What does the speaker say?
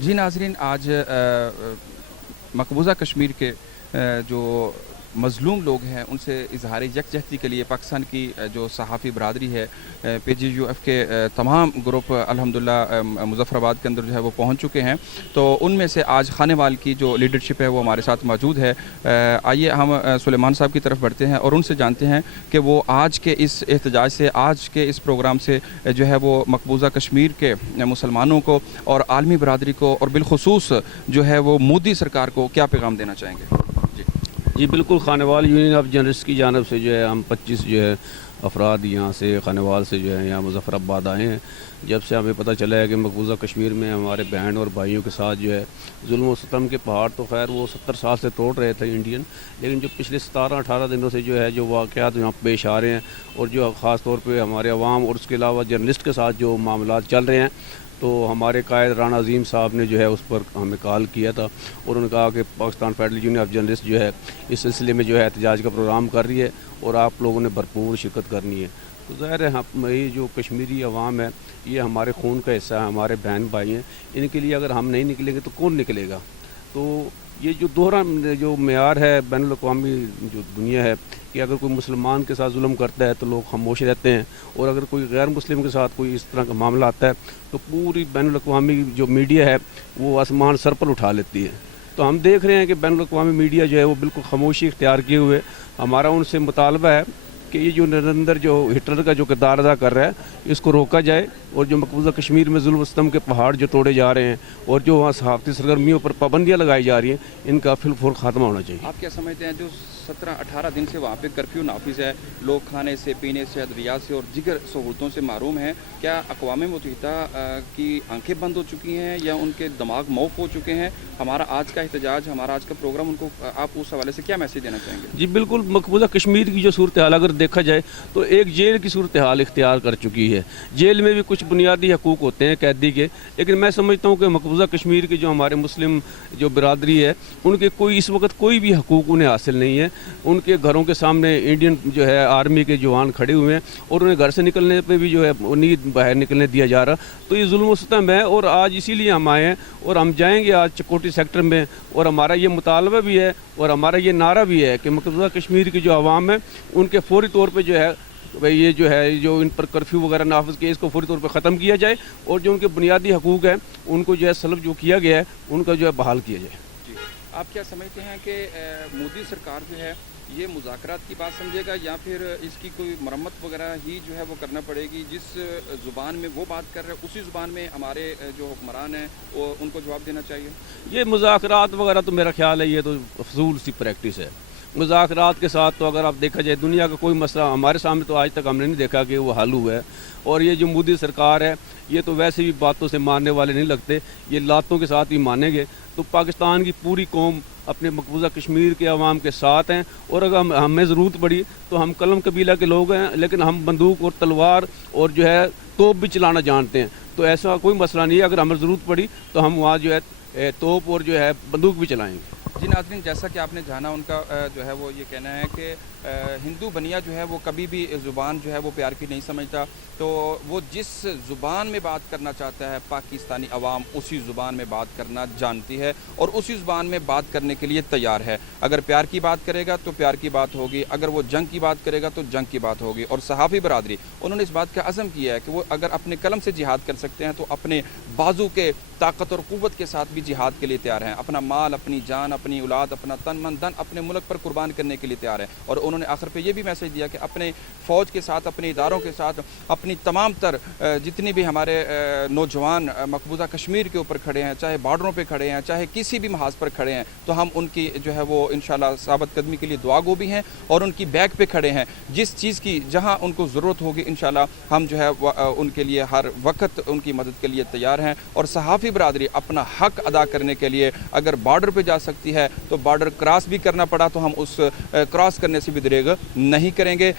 जी नाज़रीन, आज मकबूजा कश्मीर के जो मज़लूम लोग हैं उनसे इजहार यकजहती के लिए पाकिस्तान की जो सहाफ़ी बरदरी है, PGUF के तमाम ग्रुप अल्हम्दुलिल्लाह मुज़फ़्फ़राबाद के अंदर जो है वो पहुँच चुके हैं। तो उनमें से आज खानेवाल की जो लीडरशिप है वो हमारे साथ मौजूद है। आइए हम सुलेमान साहब की तरफ बढ़ते हैं और उनसे जानते हैं कि वो आज के इस एहतजाज से, आज के इस प्रोग्राम से जो है वो मकबूजा कश्मीर के मुसलमानों को और आलमी बरदरी को और बिलखुसूस जो है वो मोदी सरकार को क्या पैगाम देना चाहेंगे? जी बिल्कुल, खानेवाल यूनियन ऑफ जर्नलिस्ट की जानब से जो है हम 25 जो है अफराद यहाँ से खानेवाल से जो है यहाँ मुज़फ़्फ़राबाद आए हैं। जब से हमें पता चला है कि मकबूजा कश्मीर में हमारे बहन और भाइयों के साथ जो है जुल्म व सितम के पहाड़ तो खैर वो 70 साल से तोड़ रहे थे इंडियन, लेकिन जो पिछले 17-18 दिनों से जो है जो वाक़यात यहाँ पेश आ रहे हैं और जो ख़ास तौर पे हमारे अवाम और उसके अलावा जर्नलिस्ट के साथ जो मामलात चल रहे हैं, तो हमारे कायद राना अज़ीम साहब ने जो है उस पर हमें कॉल किया था और उन्होंने कहा कि Pakistan federal union of journalist जो है इस सिलसिले में जो है एहतजाज का प्रोग्राम कर रही है और आप लोगों ने भरपूर शिरकत करनी है। तो ज़ाहिर है ये जो कश्मीरी अवाम है ये हमारे खून का हिस्सा है, हमारे बहन भाई हैं, इनके लिए अगर हम नहीं निकलेंगे तो कौन निकलेगा। तो ये जो दोहरा जो मेयार है बैनुल अक़वामी जो दुनिया है कि अगर कोई मुसलमान के साथ जुल्म करता है तो लोग खामोश रहते हैं और अगर कोई गैर मुस्लिम के साथ कोई इस तरह का मामला आता है तो पूरी बैनुल अक़वामी जो मीडिया है वो आसमान सर पर उठा लेती है। तो हम देख रहे हैं कि बैनुल अक़वामी मीडिया जो है वो बिल्कुल खामोशी इख्तियार किए हुए, हमारा उनसे मुतालबा है कि ये जो नरेंद्र जो हिटलर का जो किरदार अदा कर रहा है इसको रोका जाए और जो मकबूजा कश्मीर में जुल्म सितम के पहाड़ जो तोड़े जा रहे हैं और जो वहाँ सहाफ़ती सरगर्मियों पर पाबंदियाँ लगाई जा रही हैं, इनका फिलफौर ख़ात्मा होना चाहिए। आप क्या समझते हैं जो 17-18 दिन से वहाँ पे कर्फ्यू नाफिज है, लोग खाने से, पीने से, अद्वियात से और दीगर सहूलतों से महरूम हैं, क्या अक़वाम मुत्तहिदा की आंखें बंद हो चुकी हैं या उनके दिमाग मौफ हो चुके हैं? हमारा आज का एहतजाज, हमारा आज का प्रोग्राम, उनको आप उस हवाले से क्या मैसेज देना चाहेंगे? जी बिल्कुल, मकबूजा कश्मीर की जो सूरत हाल अगर देखा जाए तो एक जेल की सूरत हाल इख्तियार कर चुकी है। जेल में भी कुछ बुनियादी हकूक़ होते हैं कैदी के, लेकिन मैं समझता हूँ कि मकबूजा कश्मीर के जो हमारे मुस्लिम जो बिरादरी है उनके कोई इस वक्त कोई भी हकूक़ उन्हें हासिल नहीं है। उनके घरों के सामने इंडियन जो है आर्मी के जवान खड़े हुए हैं और उन्हें घर से निकलने पे भी जो है नहीं बाहर निकलने दिया जा रहा। तो ये जुल्म व सितम है और आज इसीलिए हम आए हैं और हम जाएंगे आज चकोटी सेक्टर में और हमारा ये मुतालबा भी है और हमारा ये नारा भी है कि मकबूजा कश्मीर की जो आवाम है उनके फौरी तौर पर जो है ये जो है जो इन पर कर्फ्यू वगैरह नाफिज किया इसको फौरी तौर पर ख़त्म किया जाए और जो उनके बुनियादी हकूक़ हैं उनको जो है सलब जो किया गया है उनका जो है बहाल किया जाए। जी, आप क्या समझते हैं कि मोदी सरकार जो है ये मुज़ाकरात की बात समझेगा या फिर इसकी कोई मरम्मत वगैरह ही जो है वो करना पड़ेगी? जिस ज़ुबान में वो बात कर रहे हैं उसी ज़ुबान में हमारे जो हुक्मरान हैं वो उनको जवाब देना चाहिए? ये मुज़ाकरात वगैरह तो मेरा ख्याल है ये तो फजूल सी प्रैक्टिस है। मुज़ाकरात के साथ तो अगर आप देखा जाए दुनिया का कोई मसला हमारे सामने तो आज तक हमने नहीं देखा कि वो हल हुआ है। और ये जो मोदी सरकार है ये तो वैसे भी बातों से मानने वाले नहीं लगते, ये लातों के साथ ही मानेंगे। तो पाकिस्तान की पूरी कौम अपने मकबूजा कश्मीर के अवाम के साथ हैं और अगर हमें ज़रूरत पड़ी तो हम कलम कबीला के लोग हैं, लेकिन हम बंदूक और तलवार और जो है तोप भी चलाना जानते हैं। तो ऐसा कोई मसला नहीं है, अगर हमें ज़रूरत पड़ी तो हम वहाँ जो है तोप और जो है बंदूक भी चलाएँगे। जी नाज़रीन, जैसा कि आपने जाना उनका जो है वो ये कहना है कि हिंदू बनिया जो है वो कभी भी ज़ुबान जो है वो प्यार की नहीं समझता। तो वो जिस ज़ुबान में बात करना चाहता है पाकिस्तानी अवाम उसी ज़ुबान में बात करना जानती है और उसी ज़ुबान में बात करने के लिए तैयार है। अगर प्यार की बात करेगा तो प्यार की बात होगी, अगर वो जंग की बात करेगा तो जंग की बात होगी। और सहाफ़ी बरदरी उन्होंने इस बात का अज़म किया है कि वो अगर अपने कलम से जिहाद कर सकते हैं तो अपने बाजू के ताकत और क़ुव्वत के साथ भी जिहाद के लिए तैयार हैं। अपना माल, अपनी जान, अपनी औलाद, अपना तन मन धन अपने मुल्क पर कुर्बान करने के लिए तैयार है। और उन्होंने आखिर पे ये भी मैसेज दिया कि अपने फ़ौज के साथ, अपने इदारों के साथ, अपनी तमाम तर जितनी भी हमारे नौजवान मकबूजा कश्मीर के ऊपर खड़े हैं, चाहे बॉर्डरों पे खड़े हैं, चाहे किसी भी महाज पर खड़े हैं, तो हम उनकी जो है वो इंशाल्लाह साबित कदमी के लिए दुआगो भी हैं और उनकी बैक पे खड़े हैं। जिस चीज़ की जहाँ उनको ज़रूरत होगी इंशाल्लाह हम जो है उनके लिए हर वक्त उनकी मदद के लिए तैयार हैं। और सहाफ़ी बरदरी अपना हक अदा करने के लिए अगर बॉर्डर पे जा सकती है तो बॉर्डर क्रॉस भी करना पड़ा तो हम उस क्रॉस करने से भी दरेग नहीं करेंगे।